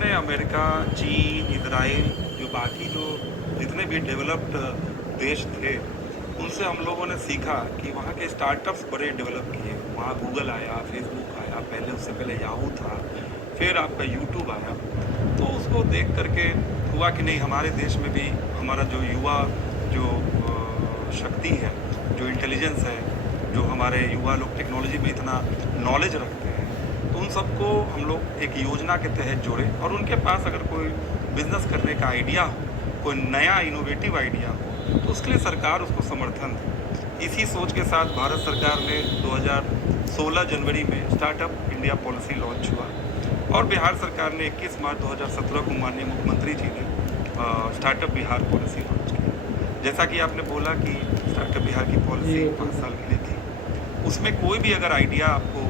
हमने अमेरिका, चीन, इज़राइल जो बाकी जो जितने भी डेवलप्ड देश थे, उनसे हम लोगों ने सीखा कि वहाँ के स्टार्टअप्स बड़े डेवलप किए। वहाँ गूगल आया, फेसबुक आया, पहले उससे पहले याहू था, फिर आपका यूट्यूब आया। तो उसको देख कर के हुआ कि नहीं, हमारे देश में भी हमारा जो युवा जो शक्ति है, जो इंटेलिजेंस है, जो हमारे युवा लोग टेक्नोलॉजी में इतना नॉलेज रखते हैं, तो उन सबको हम लोग एक योजना के तहत जोड़े और उनके पास अगर कोई बिजनेस करने का आइडिया हो, कोई नया इनोवेटिव आइडिया हो, तो उसके लिए सरकार उसको समर्थन दे। इसी सोच के साथ भारत सरकार ने 2016 जनवरी में स्टार्टअप इंडिया पॉलिसी लॉन्च हुआ और बिहार सरकार ने 21 मार्च 2017 को माननीय मुख्यमंत्री जी ने स्टार्टअप बिहार पॉलिसी लॉन्च की। जैसा कि आपने बोला कि स्टार्टअप बिहार की पॉलिसी 5 साल के लिए थी, उसमें कोई भी अगर आइडिया आपको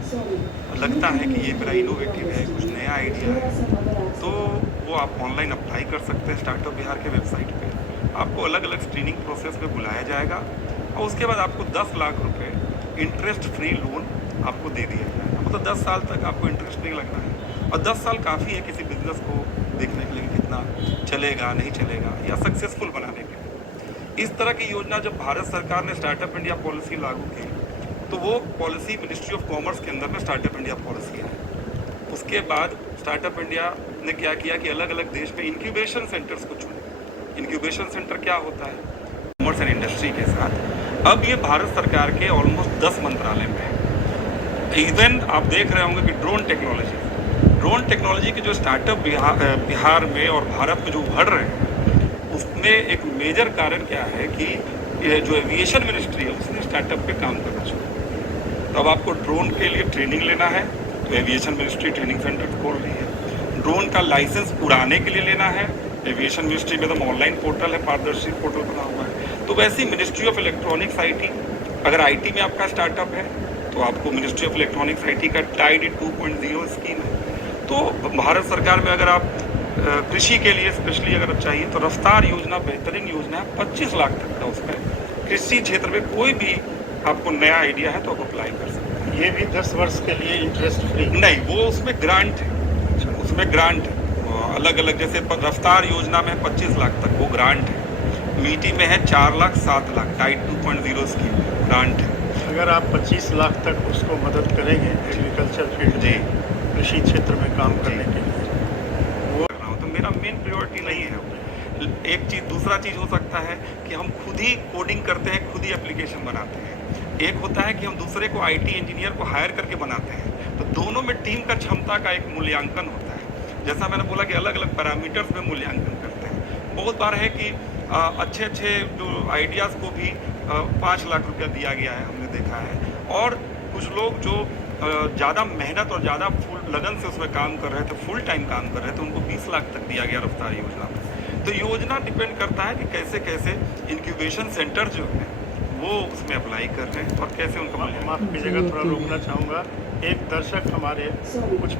लगता है कि ये मेरा इनोवेटिव है, कुछ नया आइडिया है, तो वो आप ऑनलाइन अप्लाई कर सकते हैं स्टार्टअप बिहार के वेबसाइट पे। आपको अलग अलग स्क्रीनिंग प्रोसेस में बुलाया जाएगा और उसके बाद आपको 10 लाख रुपए इंटरेस्ट फ्री लोन आपको दे दिया जाएगा। मतलब 10 साल तक आपको इंटरेस्ट नहीं लगना है और 10 साल काफ़ी है किसी बिजनेस को देखने के लिए कितना चलेगा नहीं चलेगा या सक्सेसफुल बनाने के लिए। इस तरह की योजना जब भारत सरकार ने स्टार्टअप इंडिया पॉलिसी लागू की, तो वो पॉलिसी मिनिस्ट्री ऑफ कॉमर्स के अंदर में स्टार्टअप इंडिया पॉलिसी है। उसके बाद स्टार्टअप इंडिया ने क्या किया कि अलग अलग देश में इंक्यूबेशन सेंटर्स को चुने। इंक्यूबेशन सेंटर क्या होता है? कॉमर्स एंड इंडस्ट्री के साथ अब ये भारत सरकार के ऑलमोस्ट 10 मंत्रालय में है। इवन आप देख रहे होंगे कि ड्रोन टेक्नोलॉजी के जो स्टार्टअप बिहार में और भारत में जो उभर रहे हैं, उसमें एक मेजर कारण क्या है कि ये जो एविएशन मिनिस्ट्री है उसने स्टार्टअप पे काम करना शुरू किया। तो अब आपको ड्रोन के लिए ट्रेनिंग लेना है तो एविएशन मिनिस्ट्री ट्रेनिंग सेंटर खोल रही है। ड्रोन का लाइसेंस उड़ाने के लिए लेना है, एविएशन मिनिस्ट्री में तो ऑनलाइन पोर्टल है, पारदर्शी पोर्टल बना हुआ है। तो वैसे ही मिनिस्ट्री ऑफ इलेक्ट्रॉनिक्स आईटी, अगर आईटी में आपका स्टार्टअप है तो आपको मिनिस्ट्री ऑफ इलेक्ट्रॉनिक्स आईटी का टाइड 2.0 स्कीम है। तो भारत सरकार में अगर आप कृषि के लिए स्पेशली अगर चाहिए तो रफ्तार योजना बेहतरीन योजना है, 25 लाख तक का उसमें कृषि क्षेत्र में कोई भी आपको नया आइडिया है तो आप अप्लाई कर सकते हैं। ये भी 10 वर्ष के लिए इंटरेस्ट फ्री नहीं, वो उसमें ग्रांट है, उसमें ग्रांट है। अलग अलग जैसे रफ्तार योजना में 25 लाख तक वो ग्रांट है, मीटी में है 4 lakh 7 lakh TIDE 2.0 scheme grant है। अगर आप 25 लाख तक उसको मदद करेंगे एग्रीकल्चर फील्ड जी, कृषि क्षेत्र में काम करने के लिए, वो तो मेरा मेन प्रायोरिटी नहीं है। एक चीज़, दूसरा चीज़ हो सकता है कि हम खुद ही कोडिंग करते हैं, खुद ही एप्लीकेशन बनाते हैं। एक होता है कि हम दूसरे को आईटी इंजीनियर को हायर करके बनाते हैं। तो दोनों में टीम का क्षमता का एक मूल्यांकन होता है। जैसा मैंने बोला कि अलग अलग पैरामीटर्स में मूल्यांकन करते हैं। बहुत बार है कि अच्छे अच्छे जो आइडियाज़ को भी 5 लाख रुपया दिया गया है, हमने देखा है। और कुछ लोग जो ज़्यादा मेहनत और ज़्यादा फुल लगन से उसमें काम कर रहे थे, फुल टाइम काम कर रहे थे, उनको 20 लाख तक दिया गया रफ्तार योजना में। तो योजना डिपेंड करता है कि कैसे कैसे इंक्यूबेशन सेंटर जो है वो उसमें अप्लाई कर रहे हैं और कैसे उनका माफ कीजिएगा, थोड़ा रोकना चाहूँगा। एक दर्शक हमारे कुछ